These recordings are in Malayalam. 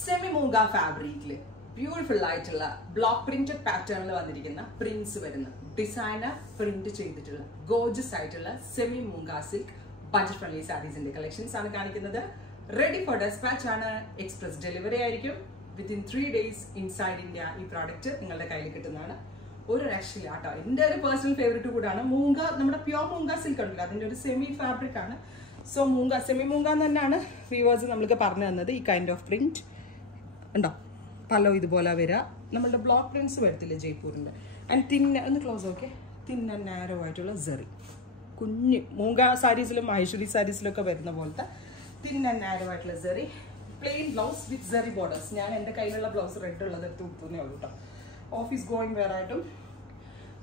സെമി മൂംഗ ഫാബ്രിക്കില് ബ്യൂട്ടിഫുൾ ആയിട്ടുള്ള ബ്ലോക്ക് പ്രിന്റഡ് പാറ്റേണിൽ വന്നിരിക്കുന്ന പ്രിന്റ്സ് വരുന്ന ഡിസൈനർ പ്രിന്റ് ചെയ്തിട്ടുള്ള ഗോർജസ് ആയിട്ടുള്ള semi moonga silk budget friendly സാരീസിന്റെ കളക്ഷൻസ് ആണ് കാണിക്കുന്നത്. റെഡി ഫോർ ഡെസ്പാച്ച് ആണ്. എക്സ്പ്രസ് ഡെലിവറി ആയിരിക്കും. വിത്തിൻ 3 days ഇൻസൈഡ് ഇന്ത്യ ഈ പ്രോഡക്റ്റ് നിങ്ങളുടെ കയ്യിൽ കിട്ടുന്നതാണ്. ഒരു രക്ഷയില്ല കേട്ടോ. എൻ്റെ ഒരു പേഴ്സണൽ ഫേവറേറ്റ് കൂടാണ്. മൂംഗ, നമ്മുടെ പ്യോർ മൂംഗ സിൽക്ക് ഉണ്ടല്ലോ, അതിൻ്റെ ഒരു സെമി ഫാബ്രിക് ആണ്. സോ മൂംഗ, സെമി മൂംഗ എന്ന് തന്നെയാണ് വ്യൂവേഴ്സ് നമ്മൾക്ക് പറഞ്ഞു തന്നത്. ഈ കൈൻഡ് ഓഫ് പ്രിന്റ് ഉണ്ടോ, പല ഇതുപോലെ വരിക. നമ്മളുടെ ബ്ലോക്ക് പ്രിന്റ്സ് വരത്തില്ല ജയ്പൂരിൻ്റെ. ആൻഡ് തിന്ന ഒന്ന് ക്ലോസ് ഓക്കെ, തിന്ന നാരോ ആയിട്ടുള്ള സെറി, കുഞ്ഞ് മൂംഗ സാരീസിലും മഹേശ്വരി സാരീസിലൊക്കെ വരുന്ന പോലത്തെ തിന്ന നാരോ ആയിട്ടുള്ള zari. Plain blouse with zari borders. ഞാൻ എൻ്റെ കയ്യിലുള്ള ബ്ലൗസ് റെഡ് ഉള്ളത് എടുത്ത് കൊടുത്തേ ഉള്ളൂ കേട്ടോ. ഓഫീസ് ഗോയിങ് വെയർ ആയിട്ടും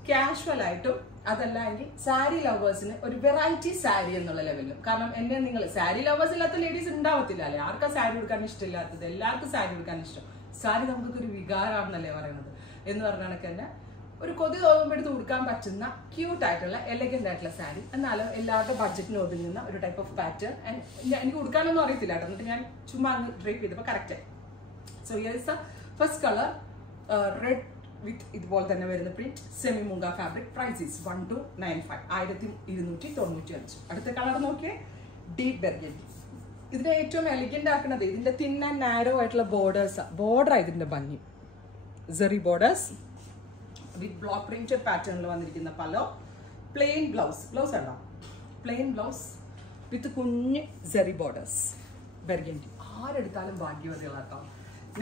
കാഷ്വൽ ആയിട്ടും, അതല്ല എങ്കിൽ സാരി ലവേഴ്സിന് ഒരു വെറൈറ്റി സാരി എന്നുള്ള ലെവലിലും. കാരണം എന്നെ നിങ്ങൾ സാരി ലവേഴ്സ് ഇല്ലാത്ത ലേഡീസ് ഉണ്ടാവത്തില്ല അല്ലേ? ആർക്കാ സാരി കൊടുക്കാൻ ഇഷ്ടമില്ലാത്തത്? എല്ലാവർക്കും സാരി കൊടുക്കാൻ ഇഷ്ടം. സാരി നമുക്കൊരു വികാരമാണെന്നല്ലേ പറയുന്നത്. എന്ന് പറഞ്ഞ കണക്ക് തന്നെ ഒരു കൊതി തോന്നുമ്പോൾ എടുത്ത് കൊടുക്കാൻ പറ്റുന്ന ക്യൂട്ട് ആയിട്ടുള്ള എലഗന്റ് ആയിട്ടുള്ള സാരി, എന്നാലും എല്ലാവരുടെ ബഡ്ജറ്റിന് ഒതുങ്ങുന്ന ഒരു ടൈപ്പ് ഓഫ് പാറ്റേൺ. എനിക്ക് കൊടുക്കാനൊന്നും അറിയത്തില്ല കേട്ടോ. എന്നിട്ട് ഞാൻ ചുമ്മാ അങ്ങ് ഡ്രേപ്പ് ചെയ്തപ്പോൾ കറക്റ്റ് ആയി. So here is the first colour, red with ഇതുപോലെ തന്നെ വരുന്ന print, semi moonga fabric. Price is 1295, 1295. അടുത്ത കളർ നോക്കിയേ, ഡീപ് ബെർഗൻഡി. ഇതിന്റെ ഏറ്റവും എലിഗന്റ് ആക്കുന്നത് ഇതിന്റെ തിൻ ആൻഡ് നാരോ ആയിട്ടുള്ള ബോർഡേഴ്സ്. ബോർഡർ ഇതിന്റെ ഭംഗി, zari borders with block printed പാറ്റേണിൽ വന്നിരിക്കുന്ന പലോ. പ്ലെയിൻ ബ്ലൗസ്, ബ്ലൗസ് ഉണ്ടോ, പ്ലെയിൻ ബ്ലൗസ് വിത്ത് കുഞ്ഞ് സെറി ബോർഡേഴ്സ്. ബെർഗൻഡി ആരെടുത്താലും ഭാഗ്യവതികളാക്കാം.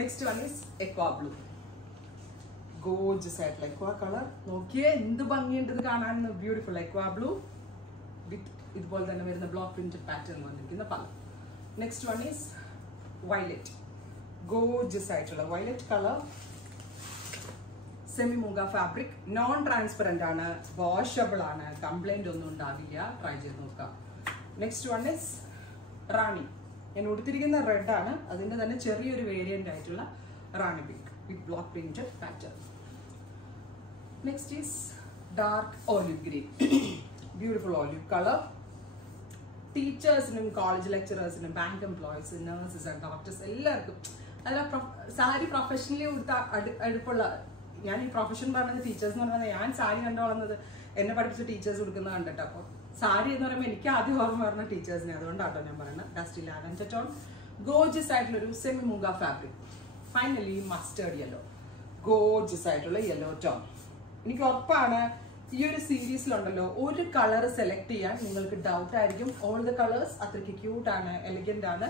Next one is aqua blue. Gorgeous ആയിട്ടുള്ള എക്വാ കളർ. നോക്കിയേ എന്ത് ഭംഗിയുണ്ട് ഇത് കാണാൻ. ബ്യൂട്ടിഫുൾ എക്വാ ബ്ലൂ വിത്ത് ഇതുപോലെ തന്നെ വരുന്ന ബ്ലോക്ക് പ്രിന്റഡ് പാറ്റേൺ വന്നിരിക്കുന്ന പല. Next one is violet. Gorgeous ആയിട്ടുള്ള violet colour. Semi moonga fabric, non transparent ആണ്, വാഷബിൾ ആണ്, കംപ്ലൈന്റ് ഒന്നും ഉണ്ടാവില്ല. ട്രൈ ചെയ്ത് നോക്കാം. Next one is rani. ഞാൻ ഉടുത്തിരിക്കുന്ന റെഡ് ആണ്, അതിന്റെ തന്നെ ചെറിയൊരു വേരിയന്റ് ആയിട്ടുള്ള rani pink with block printed pattern. Next is dark olive green. Beautiful olive color. ടീച്ചേഴ്സിനും കോളേജ് ലെക്ചറേഴ്സിനും bank employees, nurses and doctors എല്ലാവർക്കും അല്ല സാരി പ്രൊഫഷണലി കൊടുത്ത അടുപ്പുള്ള. ഞാൻ ഈ പ്രൊഫഷൻ പറഞ്ഞത് ടീച്ചേഴ്സ് എന്ന് പറയുന്നത് ഞാൻ സാരി കണ്ടു വളർന്നത് എന്നെ പഠിപ്പിച്ച ടീച്ചേഴ്സ് കൊടുക്കുന്നത് കണ്ടിട്ട്. അപ്പോൾ സാരി എന്ന് പറയുമ്പോൾ എനിക്ക് ആദ്യം ഓർമ്മ പറഞ്ഞ ടീച്ചേഴ്സിനെ, അതുകൊണ്ടാട്ടോ ഞാൻ പറയുന്നത്. ഡസ്റ്റി ലാവൻഡർ ടോൺ, ഗോർജസ് ആയിട്ടുള്ളൊരു semi moonga fabric. Finally mustard yellow, gorgeous ആയിട്ടുള്ള യെല്ലോ ടോൺ. എനിക്ക് ഉറപ്പാണ് ഈ ഒരു സീരീസിലുണ്ടല്ലോ ഒരു കളർ സെലക്ട് ചെയ്യാൻ നിങ്ങൾക്ക് ഡൗട്ട് ആയിരിക്കും. ഓൾ ദ കളേഴ്സ് അത്രയ്ക്ക് ക്യൂട്ട് ആണ്, എലിഗന്റ് ആണ്.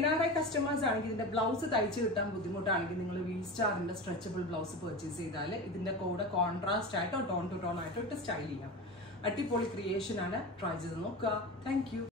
NRI കസ്റ്റമേഴ്സ് ആണെങ്കിൽ ഇതിന്റെ ബ്ലൗസ് തയ്ച്ച് കിട്ടാൻ ബുദ്ധിമുട്ടാണെങ്കിൽ നിങ്ങൾ വീൽ സ്റ്റാറിന്റെ സ്ട്രെച്ചബിൾ ബ്ലൗസ് പർച്ചേസ് ചെയ്താൽ ഇതിന്റെ കൂടെ കോൺട്രാസ്റ്റ് ആയിട്ടോ ടോൺ ടു ടോൺ ആയിട്ടോ ഇട്ട് സ്റ്റൈൽ ചെയ്യാം. അടിപൊളി ക്രിയേഷൻ ആണ്. ട്രൈ ചെയ്ത് നോക്കുക. Thank you.